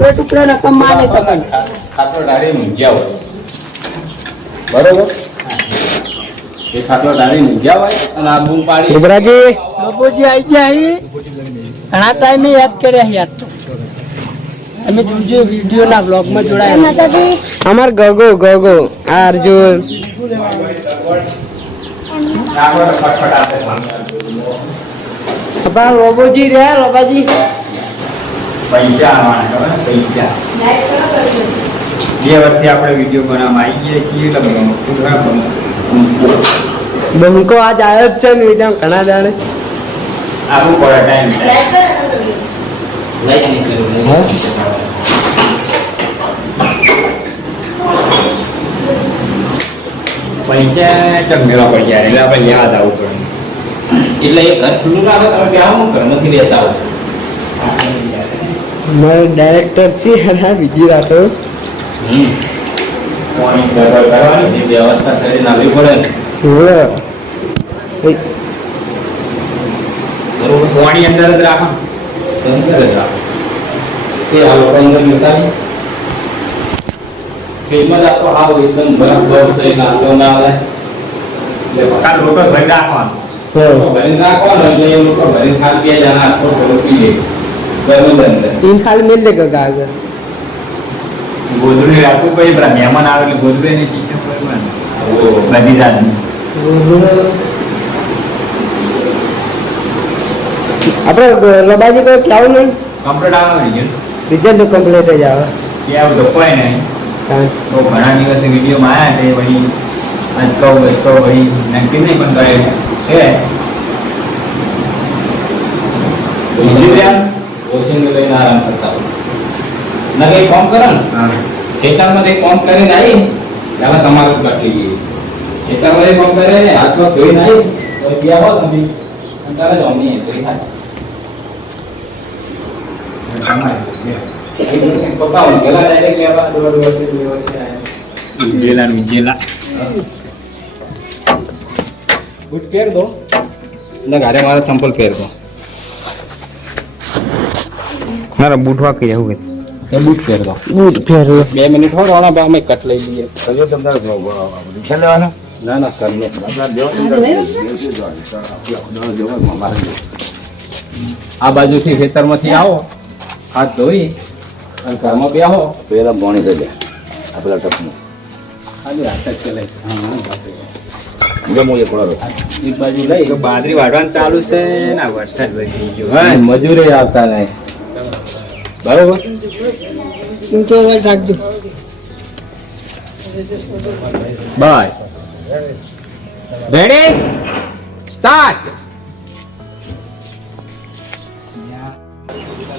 ટુકડે ટુકડે રકમ માલે તમને. ખાટલો ડારે મૂંઝ્યા હોય બરોબર? એ ખાટલો ડારે મૂંઝ્યા હોય અને આ બૂમ પાડી ઇબ્રાજી બાપુજી આવી ગયા અહીં? ઘણા ટાઈમે યાદ કર્યા યાદ તો. તમે જોજો વિડીયોના બ્લોગમાં જોડાયા. અમાર ગગો ગગો આ અર્જુન રોબોજી રહ્યા રોબાજી પૈસા આવવાના ખબર પૈસા. જે વર્ષે આપણે વીડિયો બનાવવા આવી ગયા છીએ એટલે બનવું પૂરા બનવું બંકો આજ આવ્યો જ છે ને ઘણા દાડે આવું પડે ટાઈમ પૈસા ચમકેલા પડ્યા એટલે આપણે લેવા પડે. એટલે એ ઘર ખુલ્લું રાખો તમે ત્યાં હું નથી લેતા આવો અમારે ડાયરેક્ટર છે અને બીજી એ વ્યવસ્થા કરીને આવવી પડે પાણી અંદર જ રાખો અંદર જ રાખો. એ આ લોકો અંદર જ આપો આવો એકદમ બરાબર છે નાતો ના આવે. એટલે પકા લોકો ભરી રાખવાનું. ભરી રાખવાનું એટલે એ લોકો ભરી ખાલી બે જણા આખો પી લે. ઈન ખાલી મેલ દે ગગા આગળ. ગોદડું રાખવું પછી પેલા મહેમાન આવે એટલે ગોદડું એની સિસ્ટમ કરવાની બધી જાતની. આપણે રબાજી કોઈ ક્લાઉડ નહીં? કમ્પ્લીટ આવે રિઝલ્ટ તો કમ્પ્લીટ જ આવે. કે આવું તો નહીં. તો ઘણા દિવસે વિડીયોમાં આવ્યા છે ભાઈ આજ કહો આજ કહો ભાઈ નક્કી નહીં પણ કહે છે. ઓછીને લઈને આરામ કરતા ના કઈ કામ કરો ને ખેતરમાંથી કામ કરીને આવી પહેલા તમારું કાઢી જઈએ ખેતરમાંથી કોમ કરે હાથ પગ ધોઈને આવી તો ત્યાં હો તમે. તારે જ અમી તો થાય પપ્પા પેલા ડાયરેક્ટ લેવા દોઢ વર્ષે બે વર્ષે આવ્યા ઉજેલા ને પહેર દો. એટલે ઘરે મારે ચંપલ પહેર દો મારા બૂટ વાકી એવું કે બૂટ પહેર દો. બૂટ ફેરવો બે મિનિટ હો રોણા બા અમે કટ લઈ લઈએ. સજો તમને રિક્ષા લેવાના? ના ના સર ને આ બાજુથી ખેતરમાંથી આવો હાથ ધોઈ અને ઘરમાં બેહો. પેલા ભણી દે આ પેલા ટપનું. ખાલી હાથ જ ચલાય બાજુ લઈ. બાદરી વાઢવાનું ચાલુ છે ના? વરસાદ વધી ગયો. હા મજૂરે આવતા નહીં. બરોબર ઊંચો અવાજ રાખજો બાય રેડી સ્ટાર્ટ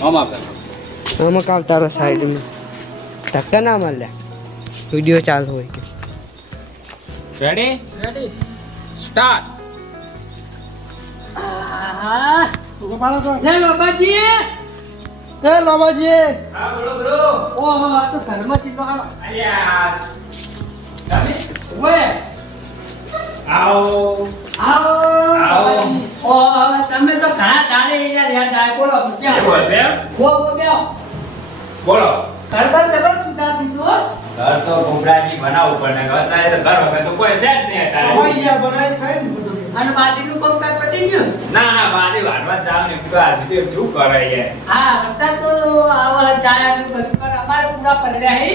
આમાં આમાં કામ તારો સાઈડમાં ધક્કા ના માલ્યા વિડીયો ચાલુ હોય કે રેડી રેડી સ્ટાર્ટ આહા. જય બાબાજી હે બાબાજી ઓહો આ તો ઘરમાં ચીલો આવો ઓય. આવો. આવો આવો. ઓહો તમે તો ઘણા દાડે યાર યાદ આવે બોલો ક્યાં? એમ? બો બો બોલો. ઘર ઘર ડબલ સુધા દીધું ઘર તો બનાવવું પડે. અત્યારે તો ઘર હવે તો કોઈ છે જ નહીં અત્યારે. અને માટીનું કામ કાંઈ પતી ના ના બારી વાઢવા જાવ ને તો આ રીતે શું કરે યાર હા વરસાદ તો આવા જાય ને બધું કરે. અમારે પૂરા પડ્યા હે.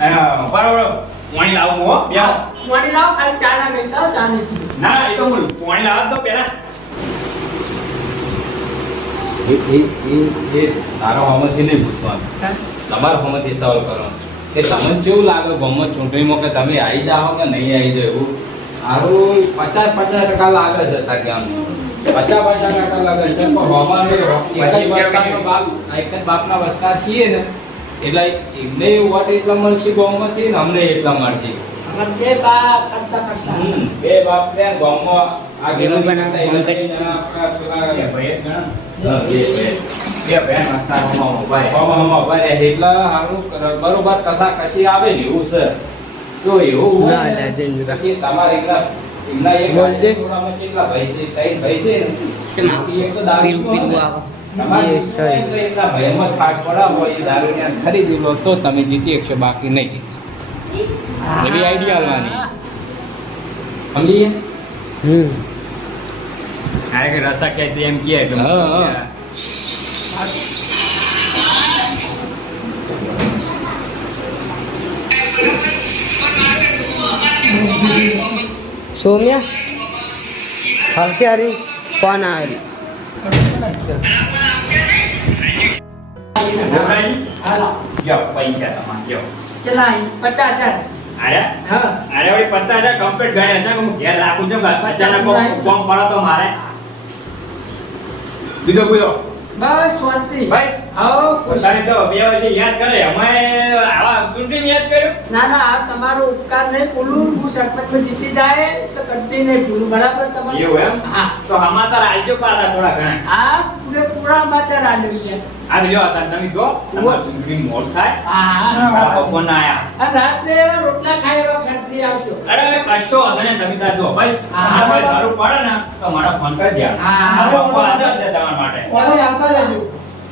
અને પાણી લાવું હો પ્યાવ પાણી લાવો ખાલી ચા ના મેલતા ચા નહીં. ના એ તો હું પાણી લાવવા દો પેલા એ એ એ એ તારો હમથી નહીં પૂછવાનું. તમારો હમથી સવાલ કરવાનો. કે તમને કેવું લાગે ગમત ચૂંટણીમાં કે તમે આવી જાઓ કે નહીં આવી જાઓ એવું? સારું પચાસ પચાસ ટકા લાગે છે તાર ગામ પચાસ પચાસ ટકા લાગે છે પણ હવામાં એક જ વસ્તાનો બાપ એક જ બાપના વસ્તા છીએ ને એટલે એમને વોટ એટલા મળશે ગામમાંથી ને અમને એટલા મળશે. બે હમ, બે બાપ ને ગામમાં આ ગેલું બનાવતા એના પેલા બેન ઊભા રહે. એટલે બરોબર કસા કશી આવે ને એવું છે. જો એવું તમારે એકલા એમના એક બોલજે. ટોળામાં કેટલા ભાઈ છે ત્રણ ભાઈ છે ને ચમ. એક તો દારૂ પીરું પીરું પીવે. આવે. તમારે એ સહી. તો એટલા ભયમાં જ પાક પડાવો હોય એ દારૂને ખરીદી લો તો તમે જીતી શકશો બાકી નહીં એવી આઈડિયા આલવાની સમજી ગયા? હમ આ કે રસા ખેંચી એમ કહે એટલે હા, હા. સોમ્યા ફરશે હારી કોણ આવેલું બીજો બીજો બસ શાંતિ. ભાઈ. આવો પોતાને તો બે વર્ષે યાદ કરે. અમે આવા ચૂંટણી યાદ કર્યું? ના ના આ તમારો ઉપકાર નહીં. ભૂલું. હું સરપંચમાં જીતી જાય તો કદી નહીં ભૂલું. બરાબર તમારે? એવું એમ? હા. તો સમાચાર આવજો પાછા થોડા ઘણા. આ પૂરેપૂરા માટે રાંધીએ આ જો હતા તમે જો તમારી ચૂંટણી મોડ થાય. હા મારા બપોરના આયા. રાત્રે એવા રોટલા ખાઈ એવા ફેક્ટરી આવશો. અરે કશો વાંધો તમે ત્યાં જો. ભાઈ હા. ભાઈ મારું પડે ને તો મારા ફોન કરી દે હા. હા બપો આદર છે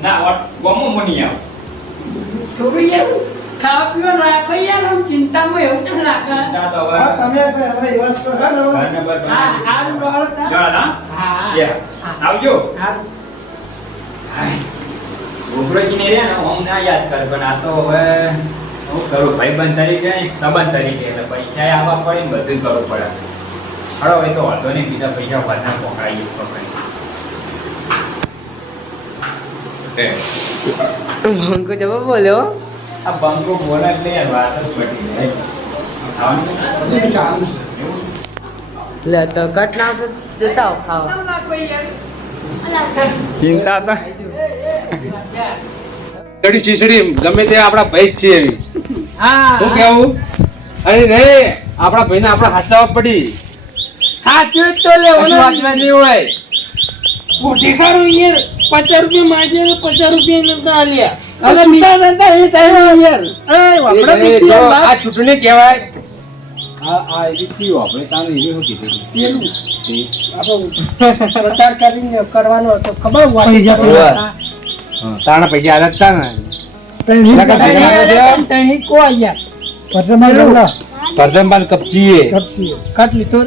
ના વોટ ગમો મુની આવ. થોડું યાર ખાવા પીવા રાખો યાર આમ ચિંતામાં એવું ચમ નાખે તા તો હવે ઘર નંબર હા હારું રોળ તા. જવા હા? હા. આવજો. હારું. ગોબરોજીને રે ને હું ના યાદ કર પણ આ તો હવે હું કરું? ભાઈબંધ તરીકે એક સંબંધ તરીકે એટલે પૈસા આવવા પડે ને બધું જ કરવું પડે. હળો એ તો વાંધો નહીં બીજા પૈસા વધારે પકડાઈએ પકડી મંકુ જબો બોલો આ બંકો બોલે એટલે યાર વાત જ પડી જાય? લે તો કટ ના જતા ખાવા? ચિંતા તો ચડી ચીસડી ગમે તે આપણા ભાઈ જ છે એવી. હા. શું કેવું અરે નહીં આપણા ભાઈને આપડે હાચવા પડી. સાચું જ તો લેવો કશું વાંચવા નહીં હોય. કરું યાર. પચાસ રૂપિયા માજે પચાસ રૂપિયા નતા આલ્યા. અરે સુતા નતા એ યાર. આ ચૂંટણી કહેવાય. આ આ થયું આપણે તાને એવી શું કીધું? આપણો પ્રચાર કરીને કરવાનો હતો. ખબર વાળી. તાણા પૈસા આદત તા ને. જતો કો આયા પરદમ કરદમબાન કપચીએ કટ લીધો.